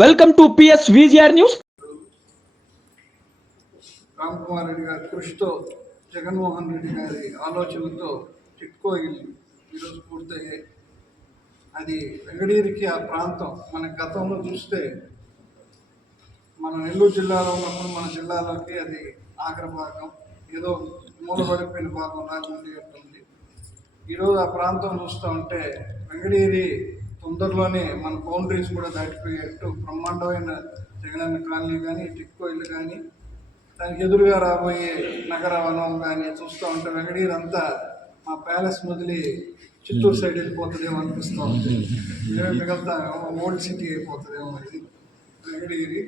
Welcome to PS VGR news. Ram Kumar Reddy గారి కృషితో, జగన్మోహన్ రెడ్డి గారి ఆలోచనలతో టిట్కో ఇల్లు ఈరోజు పూర్తయ్యాయి. అది వెంకటగిరికి ఆ ప్రాంతం మన గతంలో చూస్తే మన నెల్లూరు జిల్లాలో ఉన్నప్పుడు మన జిల్లాలోకి అది ఆఖరి భాగం, ఏదో మూలపడిపోయిన భాగం లాగా ఉంది. ఈరోజు ఆ ప్రాంతం చూస్తూ ఉంటే వెంకటగిరి తొందరలోనే మన బౌండరీస్ కూడా దాటిపోయేట్టు బ్రహ్మాండమైన జగనన్న కాలనీ కానీ, టిట్కో ఇల్లు కానీ, దానికి ఎదురుగా రాబోయే నగరవనం కానీ చూస్తూ ఉంటే వెంకటగిరి అంతా మా ప్యాలెస్ వదిలి చిత్తూరు సైడ్ వెళ్ళిపోతుందేమో అనిపిస్తూ ఉంది. మిగతా ఓల్డ్ సిటీ అయిపోతుందేమో ఇది వెంకటగిరి.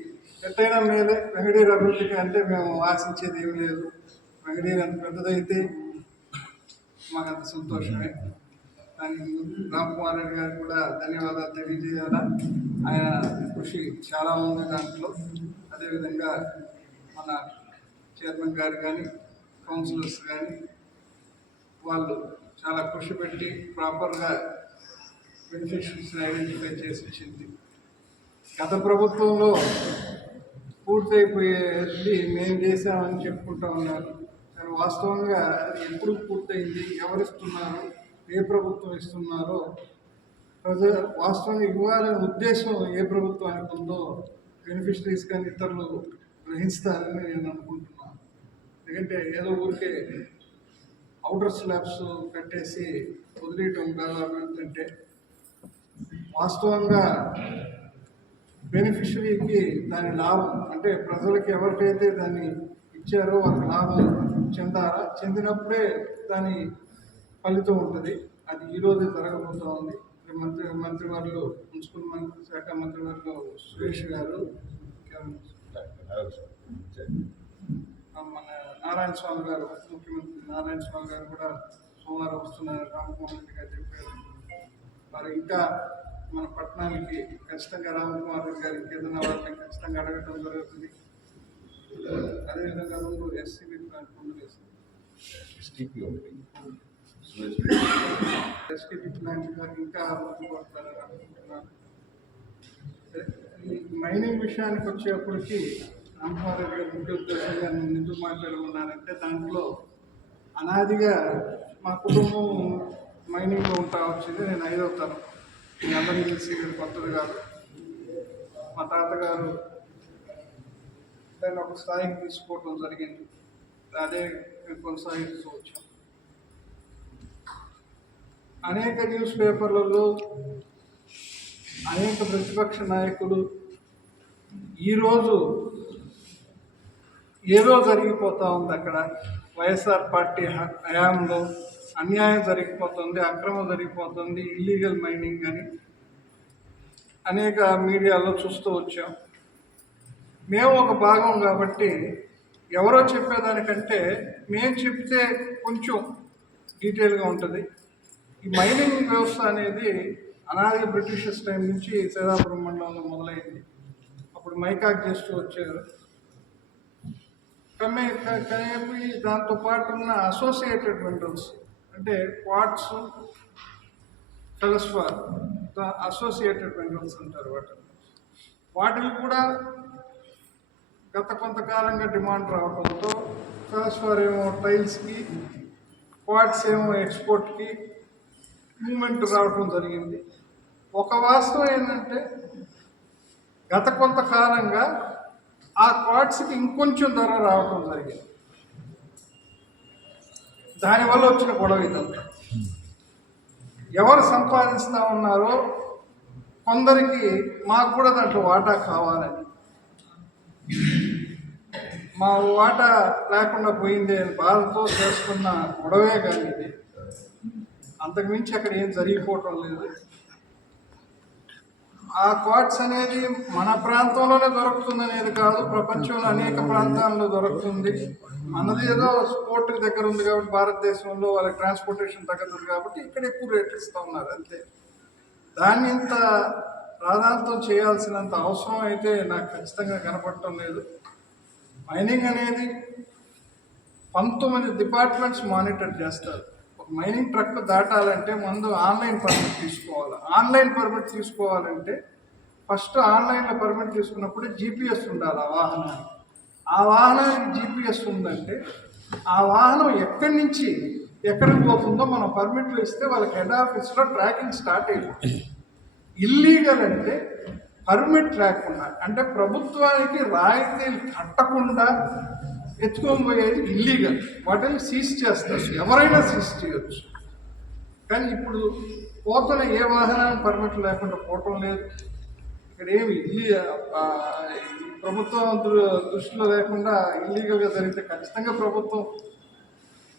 ఎట్టయినా మేలే, వెంకటగిరి అభివృద్ధికి అంటే మేము ఆశించేది ఏమి లేదు. వెంకటగిరి అంత పెద్దదైతే మాకు అంత సంతోషమే. దానికి రామ్ కుమార్ రెడ్డి గారికి కూడా ధన్యవాదాలు తెలియజేయాలా. ఆయన కృషి చాలా ఉంది దాంట్లో. అదేవిధంగా మన చైర్మన్ గారు కానీ, కౌన్సిలర్స్ కానీ వాళ్ళు చాలా కృషి పెట్టి ప్రాపర్గా బెనిఫిషరీస్ని ఐడెంటిఫై చేసి ఇచ్చింది. గత ప్రభుత్వంలో పూర్తయిపోయేది మేము చేసామని చెప్పుకుంటూ ఉన్నారు, కానీ వాస్తవంగా ఎప్పుడు పూర్తయింది, ఎవరిస్తున్నారు, ఏ ప్రభుత్వం ఇస్తున్నారో వాస్తవంగా ఇవ్వాలనే ఉద్దేశం ఏ ప్రభుత్వానికి ఉందో బెనిఫిషరీస్ కానీ ఇతరులు గ్రహిస్తారని నేను అనుకుంటున్నాను. ఎందుకంటే ఏదో ఊరికే అవుటర్ స్లాబ్స్ కట్టేసి వదిలేయటం కాదు అభివృద్ధి అంటే. వాస్తవంగా బెనిఫిషరీకి దాని లాభం అంటే ప్రజలకి ఎవరికైతే దాన్ని ఇచ్చారో వాళ్ళకి లాభం చెందినప్పుడే దాని ఫలితం ఉంటుంది. అది ఈరోజే జరగబోతూ ఉంది. మంత్రివర్యులు మున్సిపల్ మంత్రి శాఖ మంత్రివర్యులు సురేష్ గారు, మన నారాయణ స్వామి గారు, ముఖ్యమంత్రి నారాయణ స్వామి గారు కూడా సోమవారం వస్తున్నారు రామకుమార్ రెడ్డి గారు చెప్పారు. మరి ఇంకా మన పట్టణానికి ఖచ్చితంగా రామకుమార్ రెడ్డి గారికి ఏదైనా వాళ్ళని ఖచ్చితంగా అడగటం జరుగుతుంది. అదేవిధంగా రెండు ఎస్సీబీ ప్లాంట్ ఎస్టీపీ ప్లాంట్ ఇంకా ముందు పడతారని అనుకుంటున్నాను. ఈ మైనింగ్ విషయానికి వచ్చేప్పటికి రామకుమార్ రెడ్డి గారు ముఖ్య ఉద్దేశంగా నేను ఎందుకు మాట్లాడుకున్నానంటే, దాంట్లో అనాదిగా మా కుటుంబం మైనింగ్లో ఉంటా వచ్చింది. నేను 5వ తరం. మీ అందరికీ తెలిసి కొత్తది కాదు. మా తాతగారు దాన్ని ఒక స్థాయికి తీసుకోవటం జరిగింది. అదే మేము కొనసాగిస్తూ వచ్చాం. అనేక న్యూస్ పేపర్లలో అనేక ప్రతిపక్ష నాయకులు ఈరోజు ఏదో జరిగిపోతూ ఉంది, అక్కడ వైఎస్ఆర్ పార్టీ హయాంలో అన్యాయం జరిగిపోతుంది, అక్రమం జరిగిపోతుంది, ఇల్లీగల్ మైనింగ్ అని అనేక మీడియాలో చూస్తూ వచ్చాం. మేము ఒక భాగం కాబట్టి ఎవరో చెప్పేదానికంటే మేము చెప్తే కొంచెం డీటెయిల్గా ఉంటుంది. ఈ మైనింగ్ వ్యవస్థ అనేది అనాది బ్రిటిషర్స్ టైం నుంచి సీతాపురం మండలంలో మొదలైంది. అప్పుడు మైకాక్ చేస్తూ వచ్చారు. కానీ దాంతోపాటు ఉన్న అసోసియేటెడ్ మినరల్స్ అంటే క్వార్ట్స్, ఫెలస్ఫార్, అసోసియేటెడ్ మినరల్స్ అంటారు వాటిని కూడా గత కొంతకాలంగా డిమాండ్ రావడంతో ఫెలస్ఫార్ ఏమో టైల్స్కి, క్వార్ట్స్ ఏమో ఎక్స్పోర్ట్కి మూమెంట్ రావడం జరిగింది. ఒక వాస్తవం ఏంటంటే గత కొంతకాలంగా ఆ క్వార్ట్స్కి ఇంకొంచెం ధర రావటం జరిగింది. దానివల్ల వచ్చిన గొడవ ఇదంతా. ఎవరు సంపాదిస్తూ ఉన్నారో కొందరికి మాకు కూడా దాంట్లో వాటా కావాలని, మా వాటా లేకుండా పోయిందే బాధతో చేసుకున్న గొడవే కానీ ఇది. అంతకుమించి అక్కడ ఏం జరిగిపోవటం లేదు. ఆ క్వార్ట్స్ అనేది మన ప్రాంతంలోనే దొరుకుతుందనేది కాదు, ప్రపంచంలో అనేక ప్రాంతాల్లో దొరుకుతుంది. మనది ఏదో స్పోర్ట్ దగ్గర ఉంది కాబట్టి భారతదేశంలో వాళ్ళకి ట్రాన్స్పోర్టేషన్ తగ్గుతుంది కాబట్టి ఇక్కడ ఎక్కువ రేట్లు ఇస్తూ ఉన్నారు అంతే. దాన్ని ఇంత ప్రాధాన్యతం చేయాల్సినంత అవసరం అయితే నాకు ఖచ్చితంగా కనపడటం లేదు. మైనింగ్ అనేది 19 డిపార్ట్మెంట్స్ మానిటర్ చేస్తారు. ఒక మైనింగ్ ట్రక్ దాటాలంటే ముందు ఆన్లైన్ పర్మిట్ తీసుకోవాలి. ఆన్లైన్ పర్మిట్ తీసుకోవాలంటే ఫస్ట్ ఆన్లైన్లో పర్మిట్ తీసుకున్నప్పుడు జీపీఎస్ ఉండాలి ఆ వాహనానికి. ఆ వాహనానికి జీపీఎస్ ఉందంటే ఆ వాహనం ఎక్కడి నుంచి ఎక్కడికి పోతుందో మనం పర్మిట్లు ఇస్తే వాళ్ళకి హెడ్ ఆఫీస్లో ట్రాకింగ్ స్టార్ట్ అయ్యింది. ఇల్లీగల్ అంటే పర్మిట్ లేకుండా, అంటే ప్రభుత్వానికి రాయితీలు కట్టకుండా ఎత్తుకొని పోయేది ఇల్లీగల్. వాటిని సీజ్ చేస్తారు, ఎవరైనా సీజ్ చేయొచ్చు. కానీ ఇప్పుడు పోతున్న ఏ వాహనానికి పర్మిట్ లేకుండా పోవటం లేదు. ఇక్కడ ఏమి ప్రభుత్వం దృష్టిలో లేకుండా ఇల్లీగల్గా జరిగితే ఖచ్చితంగా ప్రభుత్వం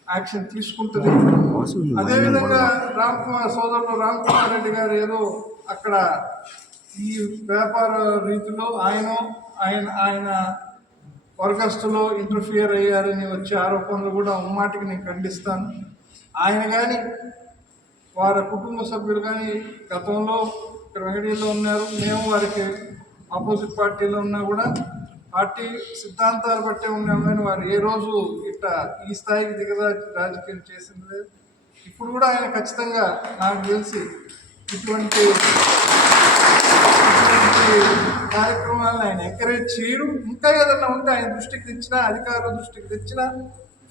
యాక్షన్ తీసుకుంటుంది. అదేవిధంగా సోదరుడు రామ్ కుమార్ రెడ్డి గారు ఏదో అక్కడ ఈ వ్యాపార రీతిలో ఆయన వర్గస్తులో ఇంటర్ఫియర్ అయ్యారని వచ్చే ఆరోపణలు కూడా ముమ్మాటికి నేను ఖండిస్తాను. ఆయన కానీ వారి కుటుంబ సభ్యులు కానీ గతంలో ఇక్కడ వెంకటగిరిలో ఉన్నారు. మేము వారికి ఆపోజిట్ పార్టీలో ఉన్నా కూడా పార్టీ సిద్ధాంతాలు బట్టే ఉన్నాం, కానీ వారు ఏ రోజు ఇట్లా ఈ స్థాయికి దిగదాచి రాజకీయం చేసింది లేదు. ఇప్పుడు కూడా ఆయన ఖచ్చితంగా నాకు తెలిసి ఇటువంటి కార్యక్రమాలను ఆయన ఎంకరేజ్ చేయరు. ఇంకా ఏదన్నా ఉంటే ఆయన దృష్టికి తెచ్చినా, అధికారుల దృష్టికి తెచ్చినా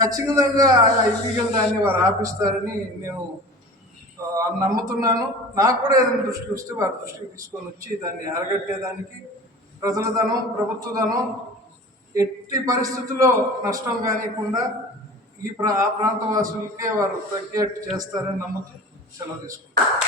ఖచ్చితంగా ఇల్లీగల్ దాన్ని వారు ఆపిస్తారని నేను నమ్ముతున్నాను. నాకు కూడా ఏదైనా దృష్టికి వస్తే వారి దృష్టికి తీసుకొని వచ్చి దాన్ని అరగట్టేదానికి ప్రజల ధనం, ప్రభుత్వ ధనం ఎట్టి పరిస్థితుల్లో నష్టం కానికుండా ఆ ప్రాంత వాసులకే వారు తగ్గేట్టు చేస్తారని నమ్ముతూ సెలవు తీసుకుంటారు.